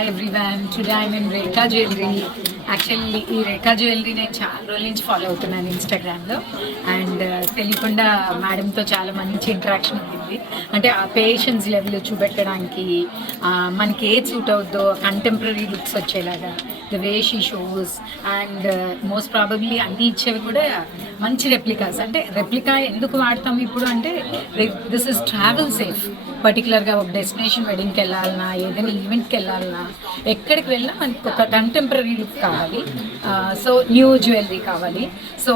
Hi everyone, today I mean Rekha jewellery. Actually ఈ రేఖా jewellery నేను చాలా రోజుల నుంచి ఫాలో అవుతున్నాను ఇన్స్టాగ్రామ్లో. అండ్ తెలియకుండా మేడంతో చాలా మంచి ఇంటరాక్షన్ ఉంది. అంటే ఆ పేషెన్స్ లెవెల్ చూపెట్టడానికి మనకి ఏది సూట్ అవుద్దో కంటెంపరీ లుక్స్ వచ్చేలాగా the way she shows. And most probably అన్నీ ఇచ్చేవి కూడా మంచి రెప్లికాస్. అంటే రెప్లికా ఎందుకు వాడతాం ఇప్పుడు అంటే దిస్ ఇస్ ట్రావెల్ సేఫ్. పర్టికులర్గా ఒక డెస్టినేషన్ వెడ్డింగ్కి వెళ్ళాలన్నా, ఏదైనా ఈవెంట్కి వెళ్ళాలన్నా, ఎక్కడికి వెళ్ళినా మనకి ఒక కంటెంపరీ లుక్ కావాలి. సో న్యూ జ్యువెలరీ కావాలి. సో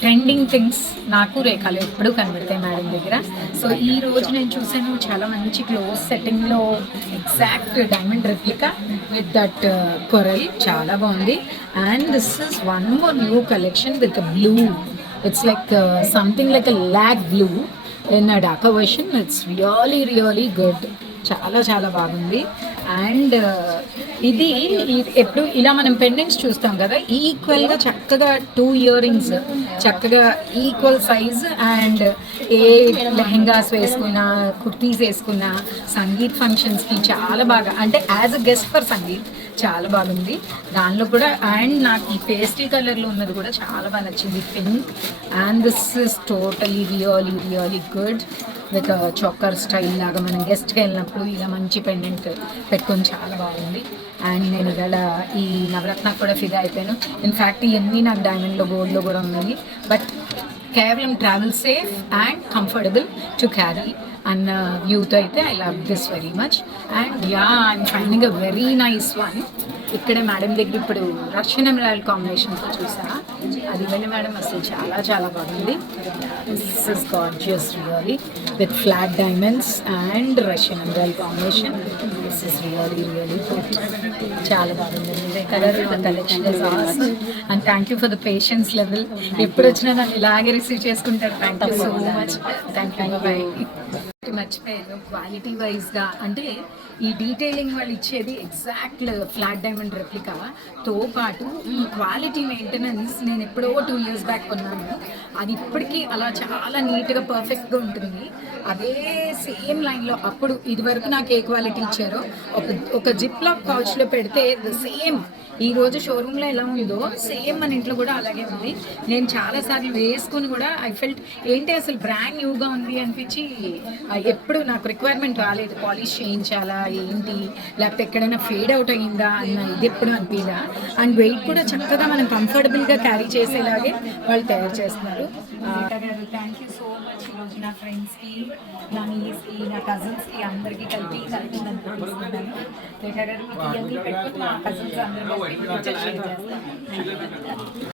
ట్రెండింగ్ థింగ్స్ నాకు రేఖలు ఎప్పుడూ కనబడతాయి మేడం దగ్గర. సో ఈ రోజు నేను చూసాను చాలా మంచి క్లోజ్ సెట్టింగ్లో exact diamond replica with that coral చాలా బాగుంది. And this is one more new collection with blue. It's like something like a log blue in a darker version. It's really good. చాలా చాలా బాగుంది. అండ్ ఇది ఎప్పుడు ఇలా మనం పెండెంట్స్ చూస్తాం కదా, ఈక్వల్గా చక్కగా 2 ఇయర్ రింగ్స్ చక్కగా ఈక్వల్ సైజ్. అండ్ ఏ లెహెంగాస్ వేసుకున్నా, కుర్తీస్ వేసుకున్నా, సంగీత్ ఫంక్షన్స్కి చాలా బాగా, అంటే as a guest for sangeet చాలా బాగుంది దానిలో కూడా. అండ్ నాకు ఈ పేస్ట్రీ కలర్లో ఉన్నది కూడా చాలా బాగా నచ్చింది, pink. And this is totally really good with choker style లాగా మనం గెస్ట్కి వెళ్ళినప్పుడు ఇలా మంచి పెండెంట్ పెట్టుకొని చాలా బాగుంది. అండ్ నేను ఇవాళ ఈ నవరత్న కూడా ఫిదా అయిపోయాను. ఇన్ఫ్యాక్ట్ ఇవన్నీ నాకు డైమండ్లో, గోల్డ్లో కూడా ఉన్నాయి. బట్ కేవలం travel safe and comfortable to carry అన్న వ్యూతో అయితే I love this very much. And I'm finding a very nice one. ఇక్కడే మేడం దగ్గర ఇప్పుడు రష్యన్ ఎమరాల్డ్ కాంబినేషన్తో చూసా. అది వెళ్ళి మేడం అసలు చాలా చాలా బాగుంది. This is gorgeous really with flat diamonds and Russian emerald combination. This is really good. చాలా బాగుంది colour collection. And thank you for the patience level. ఎప్పుడు వచ్చినా నన్ను ఇలాగే రిసీవ్ చేసుకుంటారు. Thank you so much. Thank you. By. మర్చిపోయాను, quality వైజ్గా అంటే ఈ డీటెయిలింగ్ వాళ్ళు ఇచ్చేది ఎగ్జాక్ట్ ఫ్లాట్ డైమండ్ రెప్లికాతో పాటు ఈ క్వాలిటీ మెయింటెనెన్స్ నేను ఎప్పుడో 2 ఇయర్స్ బ్యాక్ కొన్నాను. అది ఇప్పటికీ అలా చాలా నీట్గా పర్ఫెక్ట్గా ఉంటుంది. అదే సేమ్ లైన్లో అప్పుడు ఇదివరకు నాకు ఏ క్వాలిటీ ఇచ్చారో ఒక జిప్ లాక్ పౌచ్లో పెడితే ద సేమ్ ఈ రోజు షోరూంలో ఎలా ఉందో సేమ్ మన ఇంట్లో కూడా అలాగే ఉంది. నేను చాలాసార్లు వేసుకుని కూడా ఐ ఫెల్ట్ ఏంటి అసలు బ్రాండ్ న్యూగా ఉంది అనిపించి ఎప్పుడు నాకు రిక్వైర్మెంట్ రాలేదు పాలిష్ చేయించాలా ఏంటి, లేకపోతే ఎక్కడైనా ఫేడ్ అవుట్ అయ్యిందా అన్న ఇది ఎప్పుడు అనిపించదా. అండ్ వెయిట్ కూడా చక్కగా మనం కంఫర్టబుల్గా క్యారీ చేసేలాగే వాళ్ళు తయారు చేస్తున్నారు. Thank you so much. ఈరోజు నా ఫ్రెండ్స్కి, నా నీస్కి, నా కజిన్స్కి అందరికీ కలిపి కలెక్షన్ అనుకుంటున్నాను. రేఖా గారు మీకు ఇవన్నీ పెట్టుకుని మా కజిన్స్ అందరూ కలిపి పిక్చర్ షేర్ చేస్తాను.